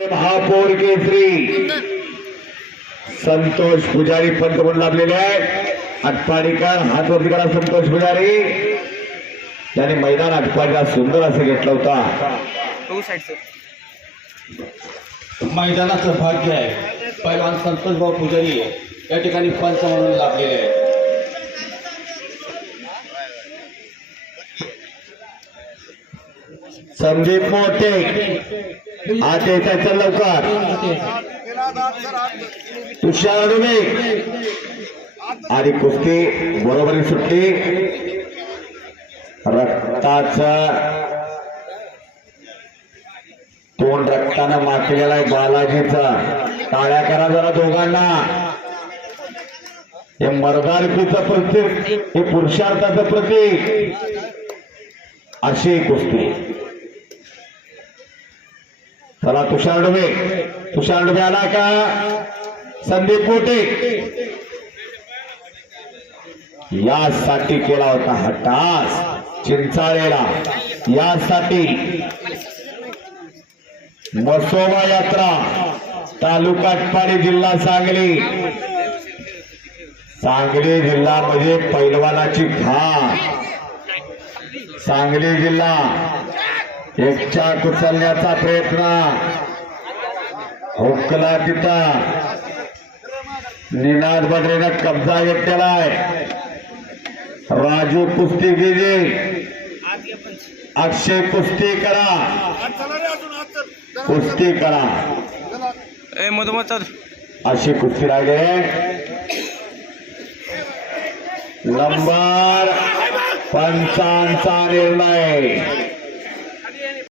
महापौर केसरी संतोष पुजारी पंत म्हणून लाभलेले आहेत. आटपाडीकर हात वरती करा. संतोष पुजारी त्याने मैदान आटपाडीला सुंदर असं घेतलं होता. मैदानाचं भाग्य आहे. पैलवान संतोष भाऊ पुजारी या ठिकाणी पंच म्हणून लाभलेले आहे. संदीप मोठे आज यायचं लवकर. तुषार डुबे आणि कुस्ती बरोबरी सुटली. रक्ताचा तोंड रक्तानं माखलेला आहे बालाजीचा. टाळ्या करा जरा दोघांना. हे मर्दारकीचं प्रतीक, हे पुरुषार्थाचं प्रतीक. अशी कुस्ती. चला तुषार डुबे आला का. संदीप मोठे यासाठी केला होता हा टास चिंचाळेला. यासाठी मसोबा यात्रा तालुका आटपाडी जिल्हा सांगली. सांगली जिल्हा म्हणजे पैलवानाची खाण. सांगली जिल्हा एकच्या कुचलण्याचा प्रयत्न हुकला तिथं. निनाद बद्रेनं कब्जा घेतलेलाय. राजू कुस्तीगिरी अक्षय कुस्ती करा. कुस्ती करा अशी कुस्ती लागेल. नंबर 5 निर्णय.